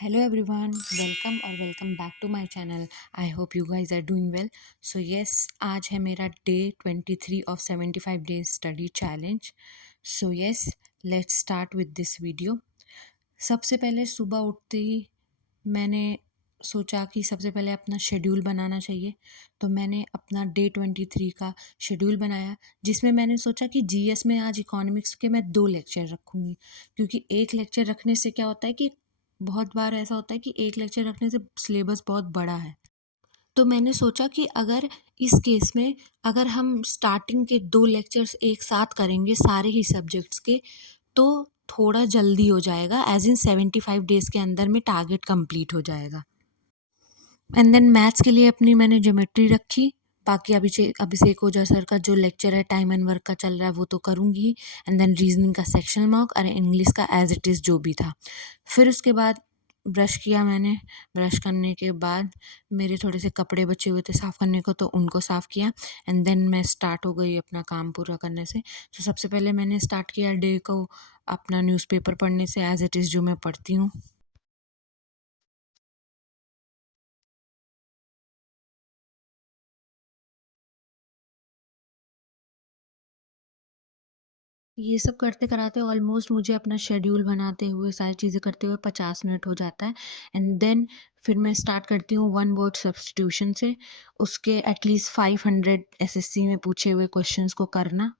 Hello everyone, welcome or welcome back to my channel. I hope you guys are doing well. So yes, आज है मेरा day 23 of 75 days study challenge. So yes, let's start with this video. सबसे पहले सुबह उठते ही मैंने सोचा कि सबसे पहले अपना शेड्यूल बनाना चाहिए। तो मैंने अपना डे 23 का शेड्यूल बनाया, जिसमें मैंने सोचा कि जीएस में आज इकोनॉमिक्स के मैं 2 लेक्चर रखूँगी। क्योंकि एक लेक्चर रखने से क्या होता है कि बहुत बार ऐसा होता है कि एक लेक्चर रखने से सिलेबस बहुत बड़ा है। तो मैंने सोचा कि अगर इस केस में अगर हम स्टार्टिंग के 2 लेक्चर्स एक साथ करेंगे सारे ही सब्जेक्ट्स के, तो थोड़ा जल्दी हो जाएगा, एज़ इन 75 डेज़ के अंदर में टारगेट कंप्लीट हो जाएगा। एंड देन मैथ्स के लिए अपनी मैंने ज्योमेट्री रखी। बाकी अभिषेक ओझा सर का जो लेक्चर है टाइम एंड वर्क का चल रहा है वो तो करूँगी ही। एंड देन रीजनिंग का सेक्शनल मार्क और इंग्लिश का एज इट इज़ जो भी था। फिर उसके बाद ब्रश किया मैंने। ब्रश करने के बाद मेरे थोड़े से कपड़े बचे हुए थे साफ़ करने को, तो उनको साफ़ किया। एंड देन मैं स्टार्ट हो गई अपना काम पूरा करने से। तो सबसे पहले मैंने स्टार्ट किया डे को अपना न्यूज़पेपर पढ़ने से, एज इट इज़ जो मैं पढ़ती हूँ। ये सब करते कराते ऑलमोस्ट मुझे अपना शेड्यूल बनाते हुए सारी चीज़ें करते हुए 50 मिनट हो जाता है। एंड देन फिर मैं स्टार्ट करती हूँ वन वर्ड सब्स्टिट्यूशन से। उसके एटलीस्ट 500 एसएससी में पूछे हुए क्वेश्चंस को करना।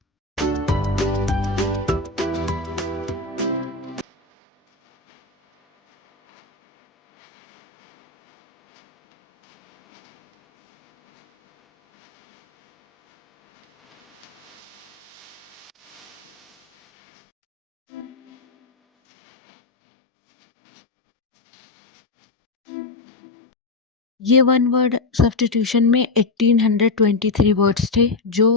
ये वन वर्ड सब्स्टिट्यूशन में 1823 वर्ड्स थे, जो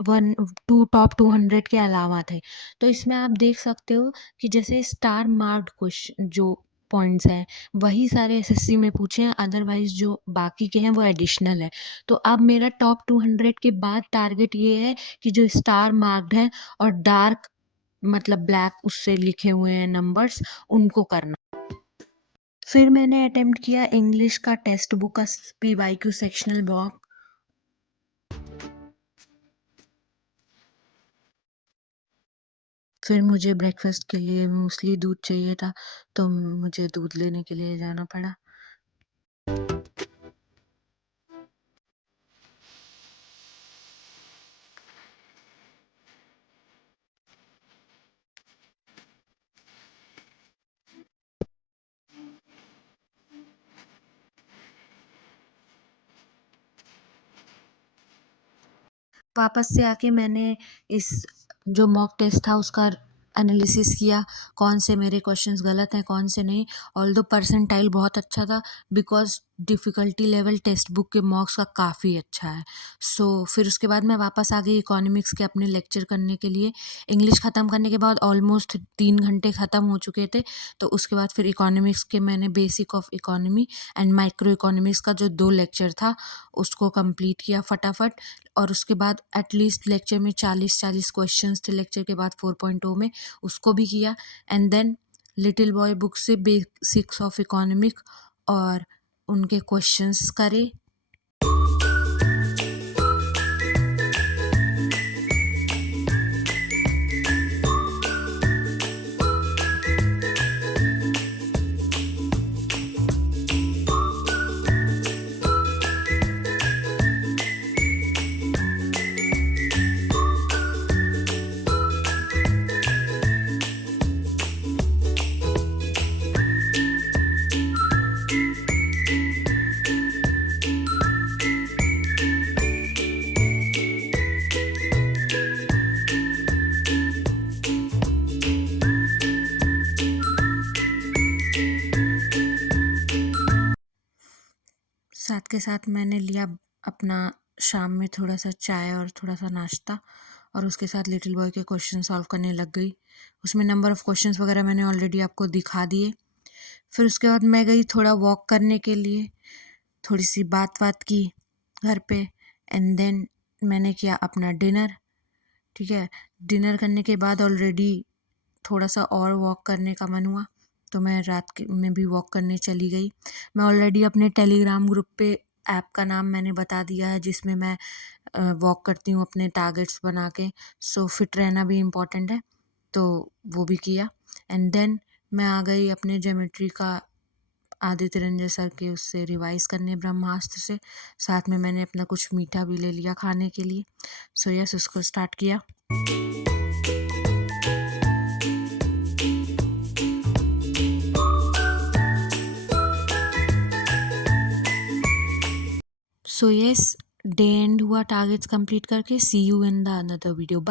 वन टू टॉप 200 के अलावा थे। तो इसमें आप देख सकते हो कि जैसे स्टार मार्क्ड क्वेश्चन जो पॉइंट्स हैं वही सारे एसएससी में पूछे हैं, अदरवाइज जो बाकी के हैं वो एडिशनल है। तो अब मेरा टॉप 200 के बाद टारगेट ये है कि जो स्टार मार्क्ड है और डार्क मतलब ब्लैक उससे लिखे हुए हैं नंबर्स, उनको करना। फिर मैंने अटेम्प्ट किया इंग्लिश का टेक्स्ट बुक का पीवाईक्यू सेक्शनल ब्लॉक। फिर मुझे ब्रेकफ़ास्ट के लिए मूसली दूध चाहिए था, तो मुझे दूध लेने के लिए जाना पड़ा। वापस से आके मैंने इस जो मॉक टेस्ट था उसका एनालिसिस किया, कौन से मेरे क्वेश्चंस गलत हैं, कौन से नहीं। ऑल्दो परसेंटाइल बहुत अच्छा था, because difficulty level text book के मार्क्स का काफ़ी अच्छा है। सो फिर उसके बाद मैं वापस आ गई इकोनॉमिक्स के अपने लेक्चर करने के लिए। इंग्लिश ख़त्म करने के बाद ऑलमोस्ट 3 घंटे ख़त्म हो चुके थे, तो उसके बाद फिर इकोनॉमिक्स के मैंने basic of economy and micro economics का जो 2 लेक्चर था, उसको कंप्लीट किया फटाफट। और उसके बाद एटलीस्ट लेक्चर में 40-40 क्वेश्चंस थे लेक्चर के बाद 4.0 में, उसको भी किया। And then little boy book से बेसिक्स ऑफ इकोनॉमिक और उनके क्वेश्चंस करे। साथ के साथ मैंने लिया अपना शाम में थोड़ा-सा चाय और थोड़ा-सा नाश्ता, और उसके साथ लिटिल बॉय के क्वेश्चन सॉल्व करने लग गई। उसमें नंबर ऑफ़ क्वेश्चंस वगैरह मैंने ऑलरेडी आपको दिखा दिए। फिर उसके बाद मैं गई थोड़ा वॉक करने के लिए, थोड़ी-सी बात-वात की घर पे। एंड देन मैंने किया अपना डिनर, ठीक है? डिनर करने के बाद ऑलरेडी थोड़ा-सा और वॉक करने का मन हुआ, तो मैं में भी वॉक करने चली गई। मैं ऑलरेडी अपने टेलीग्राम ग्रुप पे ऐप का नाम मैंने बता दिया है, जिसमें मैं वॉक करती हूँ अपने टारगेट्स बना के। सो फिट रहना भी इम्पॉर्टेंट है, तो वो भी किया। एंड देन मैं आ गई अपने ज्योमेट्री का आदित्य रंजन सर के उससे रिवाइज करने, ब्रह्मास्त्र से। साथ में मैंने अपना कुछ मीठा भी ले लिया खाने के लिए। सो यस, उसको स्टार्ट किया। सो यस, डे एंड हुआ टारगेट्स कंप्लीट करके। See you in the another video. Bye.